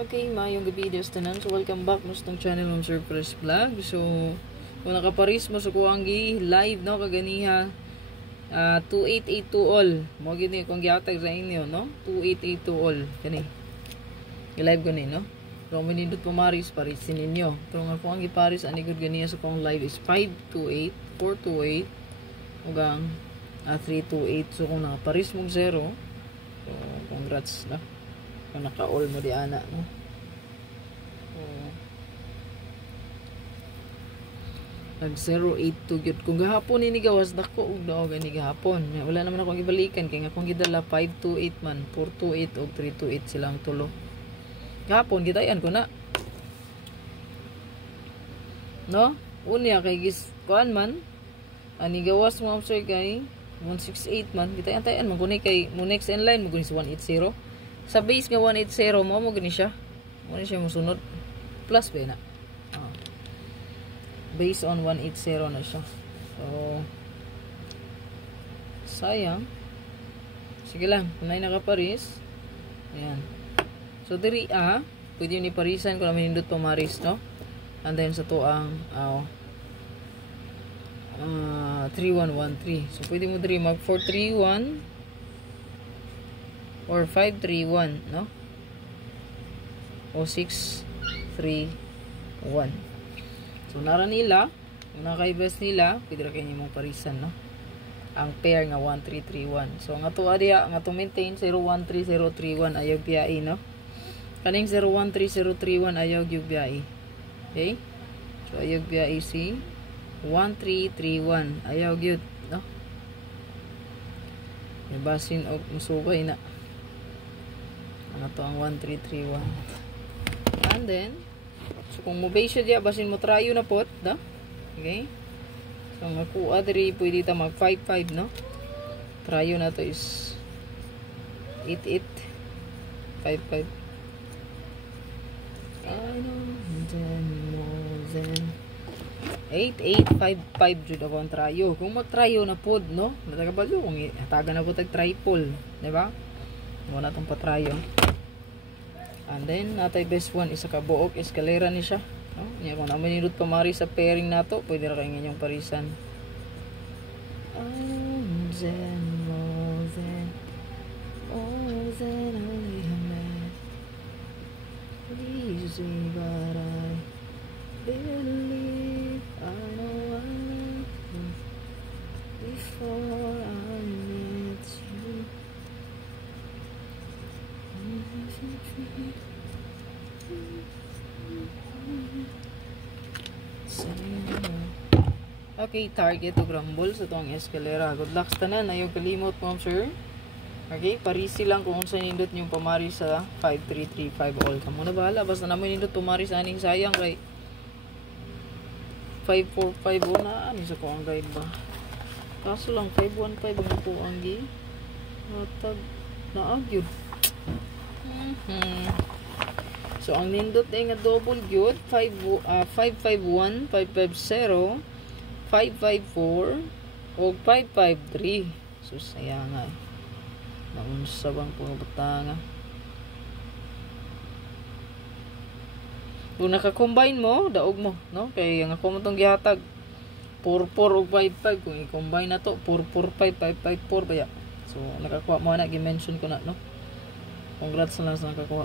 Okay, maayong gabi des tanan. So welcome back mo sa tong channel ng Sir Fresh Vlog. So kung nakaparis mo sa kuang live no kaganiha 2882 all. Mo gid ni kung gihatag sa inyo no. 2882 all kani. I-live ko ni no. Pero minindot pumaris parisin ninyo. Pero nga kung ang giparis ani gud ganiya sa kung live is 528, 428 ugang 328. So kung nakaparis mo 0, so congrats na. Kung naka-all mo di ana no. Nag 082 gyud. Kung gahapon ini gawas dako og daog ani gahapon. Wala naman akong gibalikan kay nga kung gidala 528 man, 428 og 328 silang tulo. Gahapon gitayan ko na. No? Unya kay gis kuan man ani gawas mo sir kay 168 man gitayan man kunay kay mo next in line mo guni 180. Sa base nga 180 mo gani siya. Mo siya mosunod plus ba na. Based on 180 na siya. So sayang. Sige lang, kung na nakaparis. Ayan. So diri pwede ni parisan kung naman hindot pumaris no. And then sa to ang 3113. So pwede mo diri mag 431 or 531 no. O 631. So nara nila, kung naka-invest nila, pwede ra kayo mong parisan no. Ang pair nga 1331. So nga to adya, nga to maintain 013031 ayaw biyai no. Kaning 013031 ayaw gyud biyai. Okay? So ayaw biyai si 1331 ayaw gyud no. May basin og musugay na. Nga to ang 1331. And then so kung mo base siya basin mo trayo na pot no? Okay? So nga kuha diri pwede ta mag 55 no? Trayo na to is 8855. I know then more than 8855 jud ako ang trayo. Kung magtrayo na pod no? Natagabalo kung hatagan na po tag triple, di ba? Wala tong patrayo. And then natay best one isa ka buok eskalera ni siya no? Nya kung naman nindot pamari sa pairing nato pwede ra kay inyong parisan. More than only a man. Easy but I believe I know I love you before I met you. Okay, target to grumble sa itong eskalera. Good luck sa tanan. Ayaw kalimot mo, sir. Okay, parisi lang kung unsa nindot yung pamari sa 5335 all. Kamu na bahala. Basta naman nindot pamari sa aning sayang kay 545 na. Ano sa ko ang guide ba? Kaso lang 515 ang po ang gi. Natag na agyod. So ang nindot ay nga double gyud 551, 550, 554 o 553. So sayang nga. Naunsa bang pangabutanga. Kung naka-combine mo, daog mo, no? Kay nga ko mo tong gihatag 44 o 55 kung i-combine na to 445 554 ba ya. So nakakuha mo na gi-mention ko na no. Congrats na lang sa nakakuha.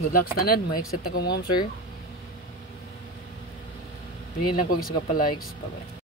Good luck sa tanan. Ma-exit na ko mo, sir. Bilhin lang ko isa ka pa likes. Bye-bye.